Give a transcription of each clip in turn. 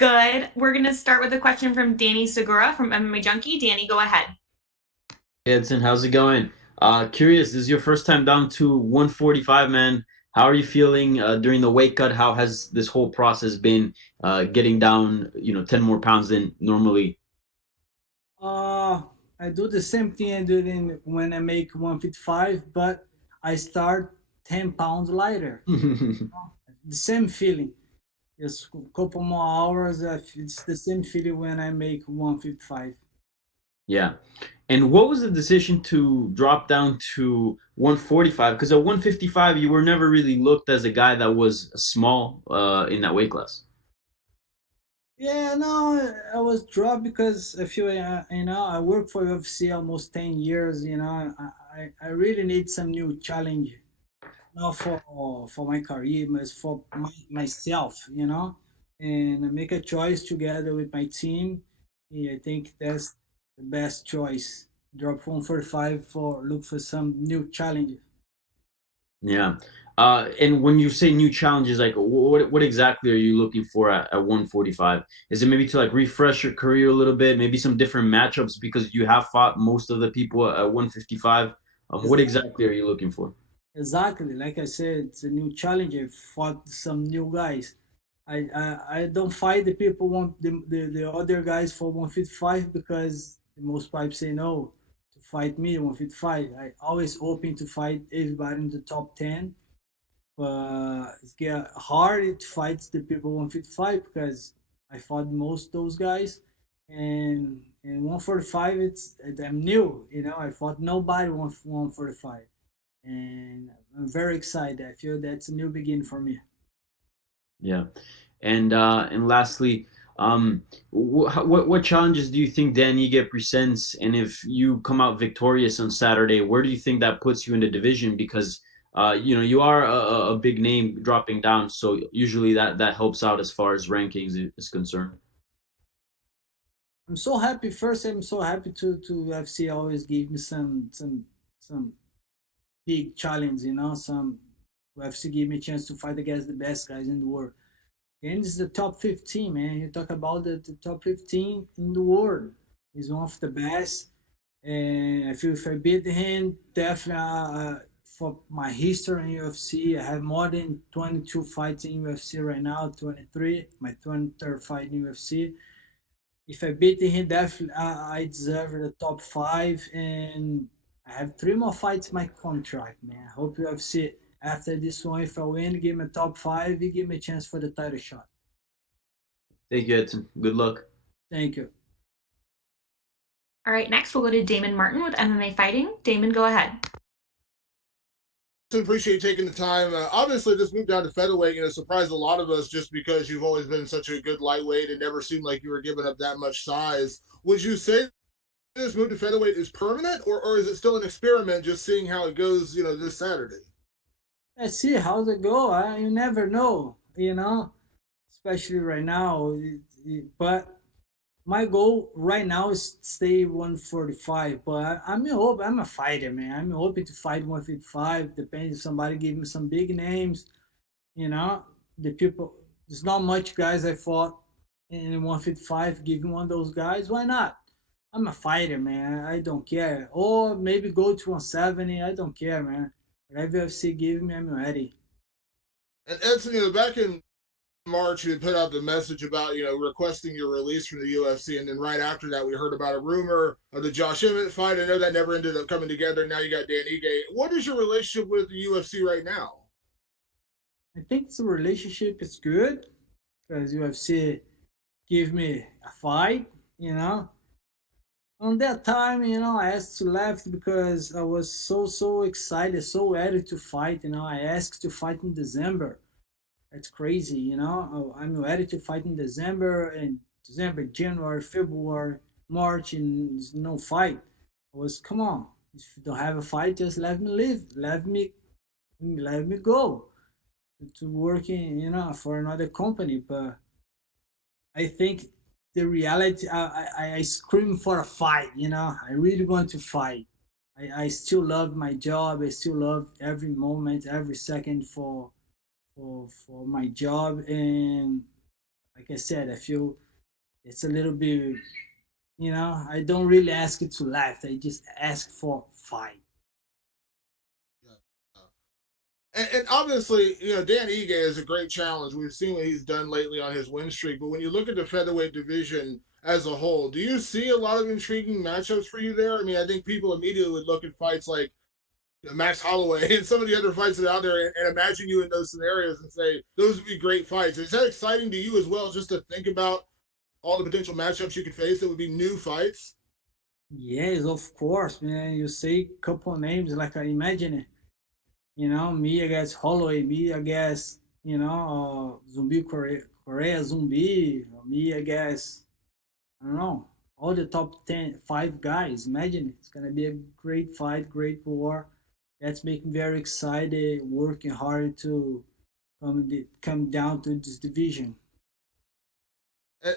Good. We're going to start with a question from Danny Segura from MMA Junkie. Danny, go ahead. Hey Edson, how's it going? Curious, this is your first time down to 145, man. How are you feeling during the weight cut? How has this whole process been getting down, 10 more pounds than normally? Uh, I do the same thing I do when I make 155, but I start 10 pounds lighter. The same feeling. Just a couple more hours. It's the same feeling when I make 155. Yeah. And what was the decision to drop down to 145? Because at 155, you were never really looked as a guy that was small in that weight class. Yeah, no, I was dropped because I feel, I work for UFC almost 10 years, I really need some new challenge, not for my career, but for myself, and I make a choice together with my team. Yeah, I think that's the best choice. Drop 145 for look for some new challenge. Yeah. And when you say new challenges, like what exactly are you looking for at 145? Is it maybe to like refresh your career a little bit, maybe some different matchups because you have fought most of the people at 155? What exactly are you looking for? Exactly, like I said, it's a new challenge. I fought some new guys. I don't fight the people want the other guys for 155 because most pipes say no to fight me 155. I always hoping to fight everybody in the top 10, but it's get hard to fight the people 155 because I fought most those guys, and in 145 I'm new. I fought nobody 145, and I'm very excited. I feel that's a new beginning for me. Yeah. And lastly, what challenges do you think Dan Ige presents? And if you come out victorious on Saturday, where do you think that puts you in the division? Because you are a big name dropping down, so usually that helps out as far as rankings is concerned. I'm so happy. First, I'm so happy to FC always give me some big challenge. Some UFC give me a chance to fight against the best guys in the world. And this is the top 15, man. You talk about the top 15 in the world. He's one of the best. And I feel if I beat him, definitely for my history in UFC, I have more than 22 fights in UFC right now, 23, my 23rd fight in UFC. If I beat him, definitely I deserve the top five. And I have three more fights in my contract, man. I hope UFC, after this one, if I win, give me a top five, you give me a chance for the title shot. Thank you, Edson. Good luck. Thank you. All right, next we'll go to Damon Martin with MMA Fighting. Damon, go ahead. Appreciate you taking the time. Obviously, this move down to featherweight, surprised a lot of us just because you've always been such a good lightweight and never seemed like you were giving up that much size. Would you say this move to featherweight is permanent, or is it still an experiment, just seeing how it goes, this Saturday? Let's see how's it go. You never know, especially right now. But my goal right now is stay 145. But I'm a fighter, man. I'm hoping to fight 155. Depends if somebody give me some big names. You know, the people. There's not much guys I fought in 155. Give me one of those guys. Why not? I'm a fighter, man. I don't care. Or maybe go to 170. I don't care, man. Whatever UFC give me, I'm ready. And Edson, back in March, you had put out the message about, requesting your release from the UFC. And then right after that, we heard about a rumor of the Josh Emmett fight. I know that never ended up coming together. Now you got Dan Ige. What is your relationship with the UFC right now? I think the relationship is good because UFC give me a fight, you know. On that time, I asked to left because I was so excited, so ready to fight. I asked to fight in December. That's crazy, I'm ready to fight in December, January, February, March, and there's no fight. I was, come on, if you don't have a fight, just let me live, let me go to working, for another company. But I think the reality, I scream for a fight. I really want to fight. I still love my job. I still love every moment, every second for my job, and like I said, I feel it's a little bit, I don't really ask it to laugh. I just ask for fight. Yeah. And obviously, Dan Ige is a great challenge. We've seen what he's done lately on his win streak. But when you look at the featherweight division as a whole, do you see a lot of intriguing matchups for you there? I mean, I think people immediately would look at fights like Max Holloway and some of the other fights that are out there and imagine you in those scenarios and say those would be great fights. Is that exciting to you as well, just to think about all the potential matchups you could face that would be new fights? Yes, of course, man. You say a couple names like I imagine it. Me against Holloway, me against, Zumbi Korea Zumbi, me against, I don't know, all the top 5 guys. Imagine it. It's going to be a great fight, great war. That's making me very excited, working hard to come down to this division.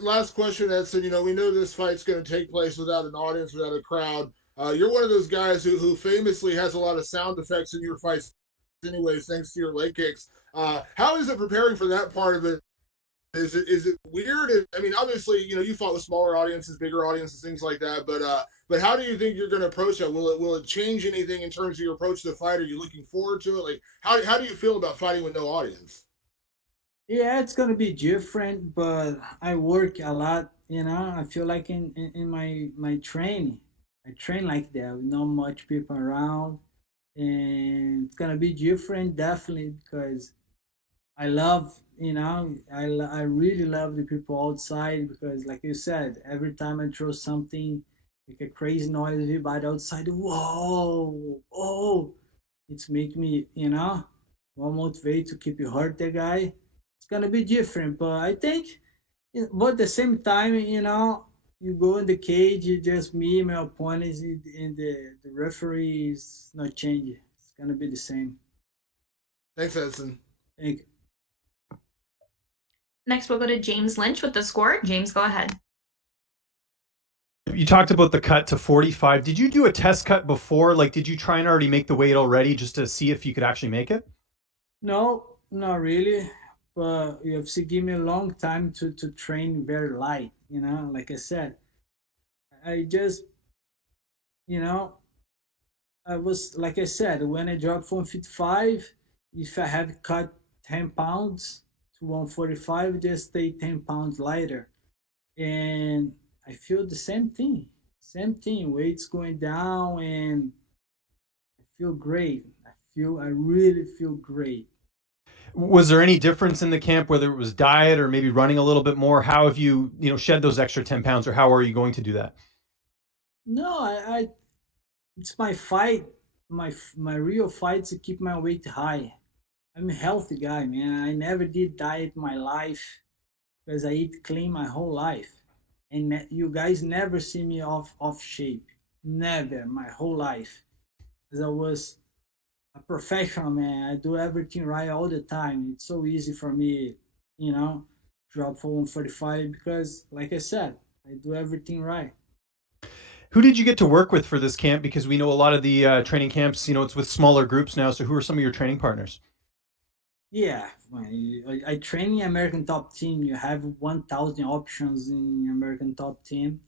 Last question, Edson. We know this fight's going to take place without an audience, without a crowd. You're one of those guys who famously has a lot of sound effects in your fights, anyways, thanks to your leg kicks. How is it preparing for that part of it? Is it weird? I mean, obviously, you fought with smaller audiences, bigger audiences, things like that. But how do you think you're going to approach that? Will it change anything in terms of your approach to the fight? Are you looking forward to it? Like, how do you feel about fighting with no audience? Yeah, it's gonna be different, but I work a lot. I feel like in my training, I train like that with not much people around, and it's gonna be different definitely because I love, I really love the people outside because, like you said, every time I throw something like a crazy noise, everybody outside, whoa, oh, it's make me, more motivated to keep you hurt the guy. It's gonna be different, but I think, but at the same time, you go in the cage, you just me, my opponents, and the referee is not changing. It's gonna be the same. Thanks, Edson. Thank you. Next, we'll go to James Lynch with the score. James, go ahead. You talked about the cut to 45. Did you do a test cut before? Like, did you try and already make the weight already just to see if you could actually make it? No, not really. But UFC give me a long time to train very light. Like I said, I just, you know, I was like I said when I dropped from 55. If I have cut 10 pounds to 145, just stay 10 pounds lighter, and I feel the same thing. Same thing. Weight's going down, and I feel great. I really feel great. Was there any difference in the camp, whether it was diet or maybe running a little bit more? How have you, shed those extra 10 pounds, or how are you going to do that? No, I it's my fight, my real fight to keep my weight high. I'm a healthy guy, man. I never did diet in my life because I eat clean my whole life, and you guys never see me off shape, never my whole life, because I was a professional, man. I do everything right all the time. It's so easy for me, you know, drop for 145 because, like I said, I do everything right. Who did you get to work with for this camp? Because we know a lot of the training camps, it's with smaller groups now. So who are some of your training partners? Yeah, I train in American Top Team. You have 1,000 options in American Top Team.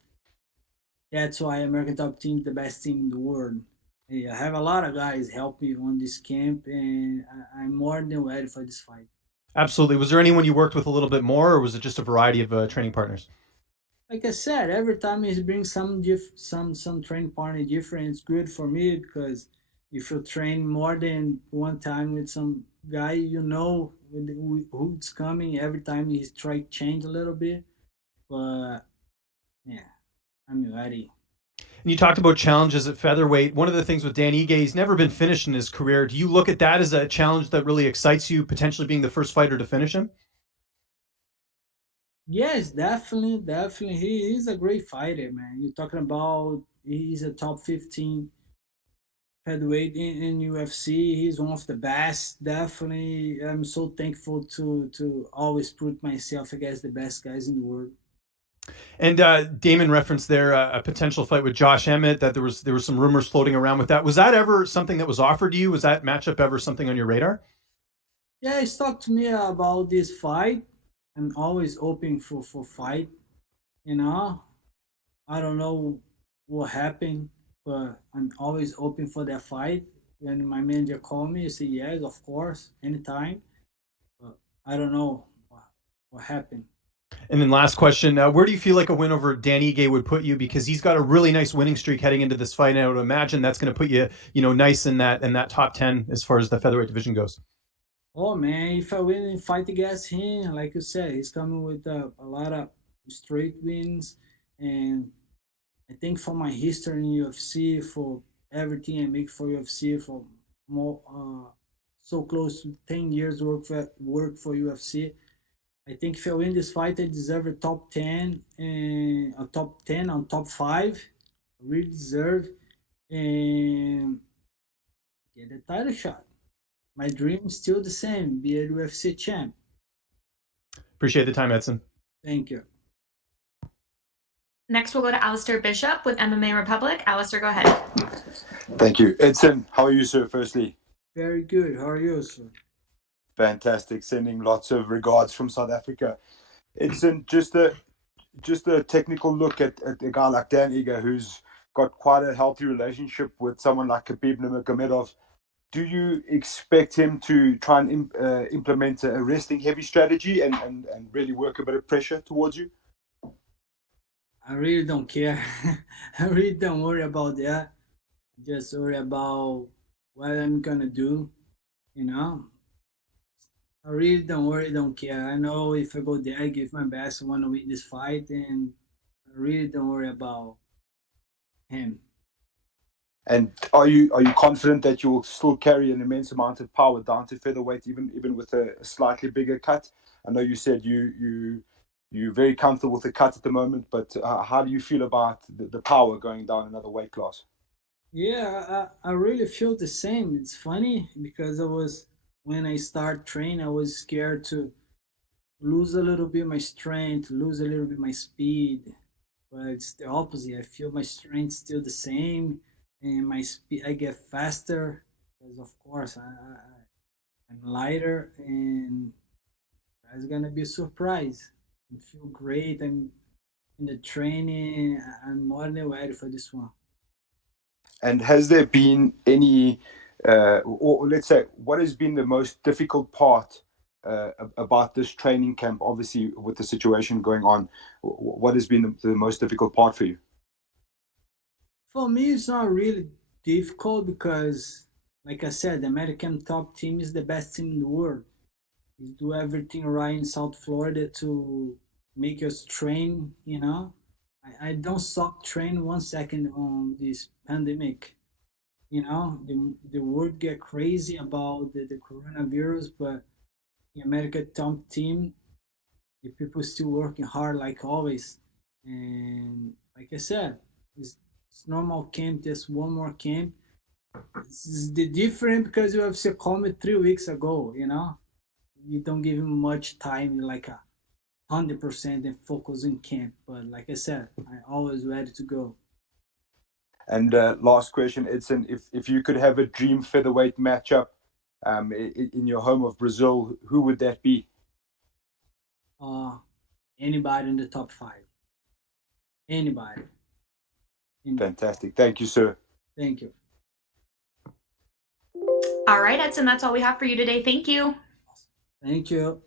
That's why American Top Team is the best team in the world. Yeah, I have a lot of guys help me on this camp, and I'm more than ready for this fight. Absolutely. Was there anyone you worked with a little bit more, or was it just a variety of training partners? Like I said, every time he brings some training partner different, it's good for me because if you train more than one time with some guy, who's coming. Every time he's try change a little bit, but yeah, I'm ready. And you talked about challenges at featherweight. One of the things with Dan Ige, he's never been finished in his career. Do you look at that as a challenge that really excites you, potentially being the first fighter to finish him? Yes, definitely, definitely. He's a great fighter, man. You're talking about he's a top 15 heavyweight in UFC. He's one of the best. Definitely, I'm so thankful to always put myself against the best guys in the world. And Damon referenced there a potential fight with Josh Emmett. That there was some rumors floating around with that. Was that ever something that was offered to you? Was that matchup ever something on your radar? Yeah, he's talked to me about this fight. I'm always open for fight. You know, I don't know what happened, but I'm always open for that fight. When my manager call me, I say yes, of course, anytime. But I don't know what happened. And then last question, where do you feel like a win over Dan Ige would put you? Because he's got a really nice winning streak heading into this fight, and I would imagine that's going to put you, nice in that top 10 as far as the featherweight division goes. Oh man, if I win and fight against him, like you said, he's coming with a lot of straight wins, and I think for my history in UFC, for everything I make for UFC, for more so close to 10 years work for UFC, I think if I win this fight, I deserve a top 10 and a top 10 on top 5. I really deserve and get the title shot. My dream is still the same, be a UFC champ. Appreciate the time, Edson. Thank you. Next, we'll go to Alistair Bishop with MMA Republic. Alistair, go ahead. Thank you. Edson, how are you, sir, firstly? Very good. How are you, sir? Fantastic. Sending lots of regards from South Africa. Edson, just a technical look at a guy like Dan Ige, who's got quite a healthy relationship with someone like Khabib Nurmagomedov. Do you expect him to try and implement a wrestling heavy strategy and really work a bit of pressure towards you? I really don't care. I really don't worry about that. Just worry about what I'm gonna do, you know. I really don't worry, don't care. I know if I go there, I give my best, I want to win this fight, and I really don't worry about him. And are you confident that you will still carry an immense amount of power down to featherweight, even with a slightly bigger cut? I know you said you're very comfortable with the cut at the moment, but how do you feel about the power going down another weight class? Yeah, I really feel the same. It's funny because when I start training, I was scared to lose a little bit my strength, lose a little bit my speed. But it's the opposite. I feel my strength still the same, and my speed I get faster because of course I'm lighter, and that's gonna be a surprise. I feel great. I'm in the training. I'm more than ready for this one. And has there been any, or let's say, what has been the most difficult part about this training camp? Obviously, with the situation going on, what has been the most difficult part for you? For me, it's not really difficult because, like I said, the American top team is the best team in the world. We do everything right in South Florida to make us train, you know. I don't stop train 1 second on this pandemic. You know, the world get crazy about the coronavirus, but the American top team, the people still working hard like always. And like I said, it's normal camp, just one more camp. This is the different because you have comment 3 weeks ago, you know. You don't give him much time, like 100% and focus in camp. But like I said, I'm always ready to go. And last question, Edson, if you could have a dream featherweight matchup in your home of Brazil, who would that be? Anybody in the top 5. Anybody. Fantastic. Thank you, sir. Thank you. All right, Edson, that's all we have for you today. Thank you. Thank you.